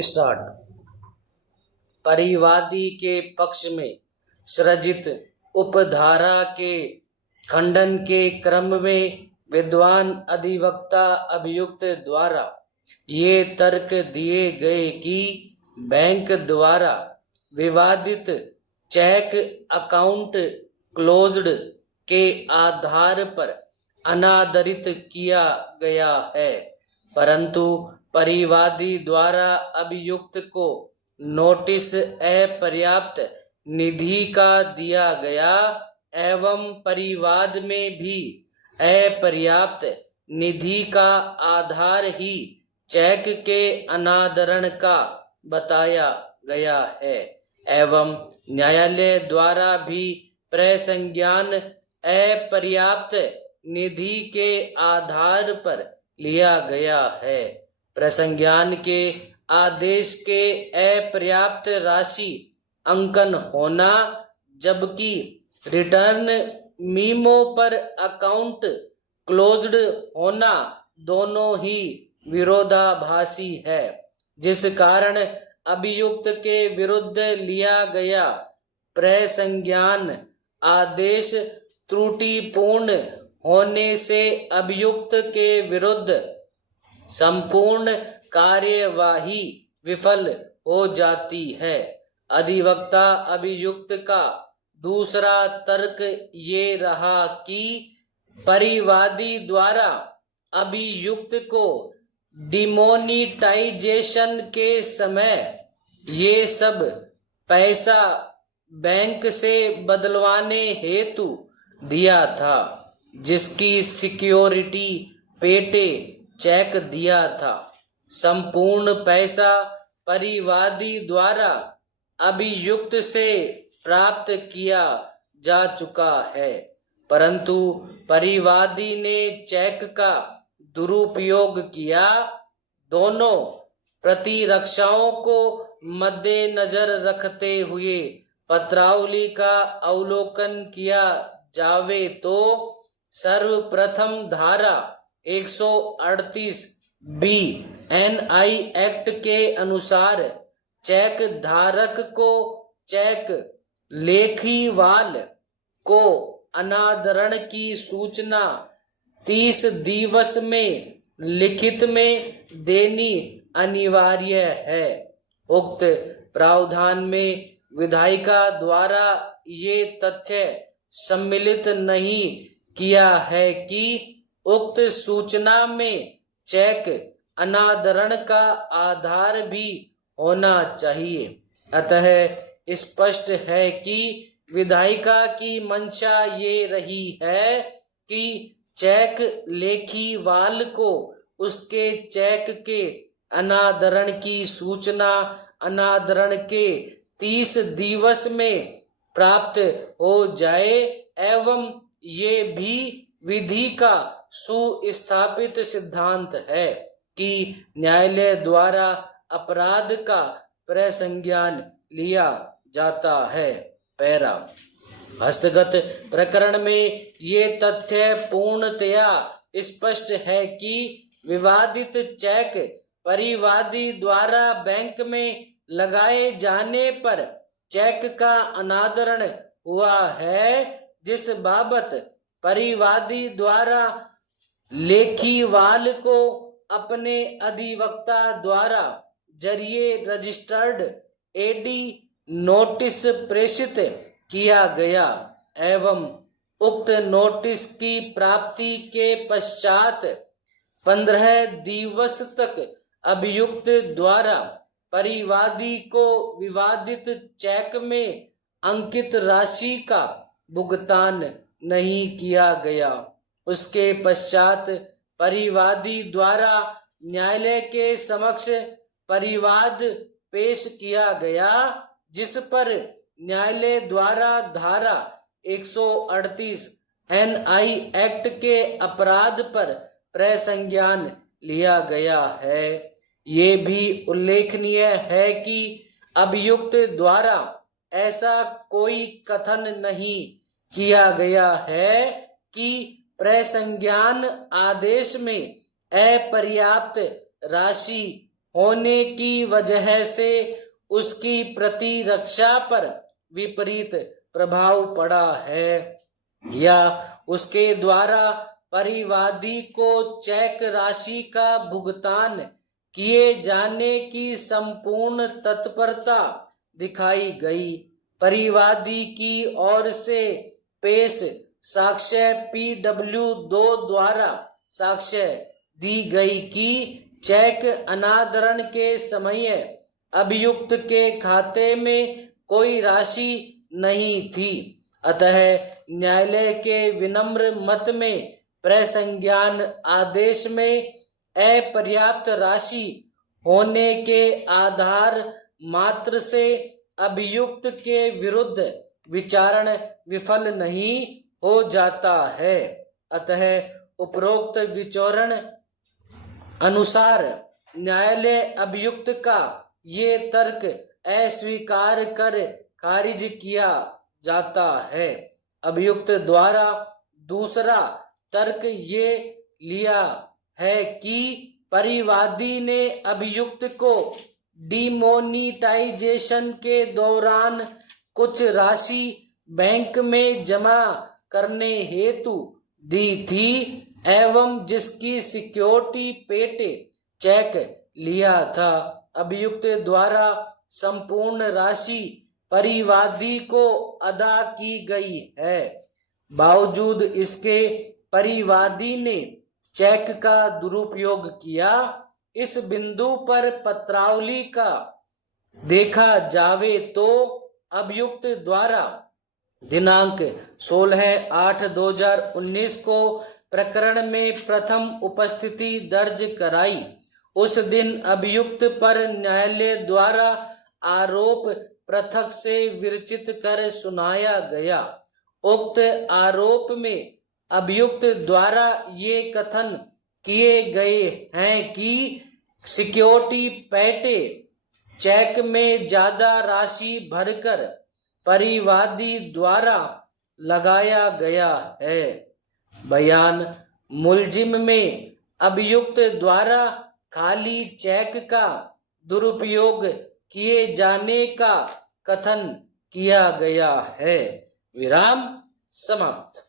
Start. परिवादी के पक्ष में सृजित उपधारा के खंडन के क्रम में विद्वान अधिवक्ता अभियुक्त द्वारा ये तर्क दिए गए कि बैंक द्वारा विवादित चेक अकाउंट क्लोज्ड के आधार पर अनादरित किया गया है, परंतु परिवादी द्वारा अभियुक्त को नोटिस अपर्याप्त निधि का दिया गया एवं परिवाद में भी अपर्याप्त निधि का आधार ही चेक के अनादरण का बताया गया है एवं न्यायालय द्वारा भी प्रसंज्ञान अपर्याप्त निधि के आधार पर लिया गया है। प्रसंज्ञान के आदेश के अपर्याप्त राशि अंकन होना जबकि रिटर्न मीमो पर अकाउंट क्लोज्ड होना दोनों ही विरोधाभासी है, जिस कारण अभियुक्त के विरुद्ध लिया गया प्रसंज्ञान आदेश त्रुटिपूर्ण होने से अभियुक्त के विरुद्ध संपूर्ण कार्यवाही विफल हो जाती है। अधिवक्ता अभियुक्त का दूसरा तर्क ये रहा कि परिवादी द्वारा अभियुक्त को डिमोनिटाइजेशन के समय ये सब पैसा बैंक से बदलवाने हेतु दिया था, जिसकी सिक्योरिटी पेटे चेक दिया था। संपूर्ण पैसा परिवादी द्वारा अभियुक्त से प्राप्त किया जा चुका है, परंतु परिवादी ने चेक का दुरुपयोग किया। दोनों प्रतिरक्षाओं को मद्देनजर रखते हुए पत्रावली का अवलोकन किया जावे तो सर्वप्रथम धारा 138 बी एनआई एक्ट के अनुसार चेक धारक को चेक लेखीवाल को अनादरण की सूचना 30 दिवस में लिखित में देनी अनिवार्य है। उक्त प्रावधान में विधायिका द्वारा ये तथ्य सम्मिलित नहीं किया है कि उक्त सूचना में चेक अनादरण का आधार भी होना चाहिए। अतः स्पष्ट है कि विधायिका की मंशा ये रही है कि चेक लेखीवाल को उसके चेक के अनादरण की सूचना अनादरण के 30 दिवस में प्राप्त हो जाए एवं ये भी विधि का सुस्थापित सिद्धांत है कि न्यायालय द्वारा अपराध का प्रसंज्ञान लिया जाता है। पैरा हस्तगत प्रकरण में ये तथ्य पूर्णतया स्पष्ट है कि विवादित चेक परिवादी द्वारा बैंक में लगाए जाने पर चेक का अनादरण हुआ है, जिस बाबत परिवादी द्वारा लेखीवाल को अपने अधिवक्ता द्वारा जरिए रजिस्टर्ड एडी नोटिस प्रेषित किया गया एवं उक्त नोटिस की प्राप्ति के पश्चात 15 दिवस तक अभियुक्त द्वारा परिवादी को विवादित चेक में अंकित राशि का भुगतान नहीं किया गया। उसके पश्चात परिवादी द्वारा न्यायालय के समक्ष परिवाद पेश किया गया, जिस पर न्यायालय द्वारा धारा 138 एनआई एक्ट के अपराध पर प्रसंज्ञान लिया गया है। ये भी उल्लेखनीय है कि अभियुक्त द्वारा ऐसा कोई कथन नहीं किया गया है कि प्रसंज्ञान आदेश में अपर्याप्त राशि होने की वजह से उसकी प्रतिरक्षा पर विपरीत प्रभाव पड़ा है, या उसके द्वारा परिवादी को चेक राशि का भुगतान किए जाने की संपूर्ण तत्परता दिखाई गई। परिवादी की ओर से पेश साक्ष्य PW2 द्वारा साक्ष्य दी गई कि चेक अनादरण के समय अभियुक्त के खाते में कोई राशि नहीं थी। अतः न्यायालय के विनम्र मत में प्रसंज्ञान आदेश में अपर्याप्त राशि होने के आधार मात्र से अभियुक्त के विरुद्ध विचारण विफल नहीं हो जाता है। अतः उपरोक्त विचरण अनुसार न्यायालय अभियुक्त का ये तर्क अस्वीकार कर खारिज किया जाता है। अभियुक्त द्वारा दूसरा तर्क ये लिया है कि परिवादी ने अभियुक्त को डिमोनिटाइजेशन के दौरान कुछ राशि बैंक में जमा करने हेतु दी थी एवं जिसकी सिक्योरिटी पेट चेक लिया था। अभियुक्त द्वारा संपूर्ण राशि परिवादी को अदा की गई है। बावजूद इसके परिवादी ने चेक का दुरुपयोग किया। इस बिंदु पर पत्रावली का देखा जावे तो अभियुक्त द्वारा दिनांक 16/8/2019 को प्रकरण में प्रथम उपस्थिति दर्ज कराई। उस दिन अभियुक्त पर न्यायालय द्वारा आरोप पृथक से विरचित कर सुनाया गया। उक्त आरोप में अभियुक्त द्वारा ये कथन किए गए हैं कि सिक्योरिटी पेटे चेक में ज्यादा राशि भरकर परिवादी द्वारा लगाया गया है। बयान मुलजिम में अभियुक्त द्वारा खाली चेक का दुरुपयोग किए जाने का कथन किया गया है। विराम समाप्त।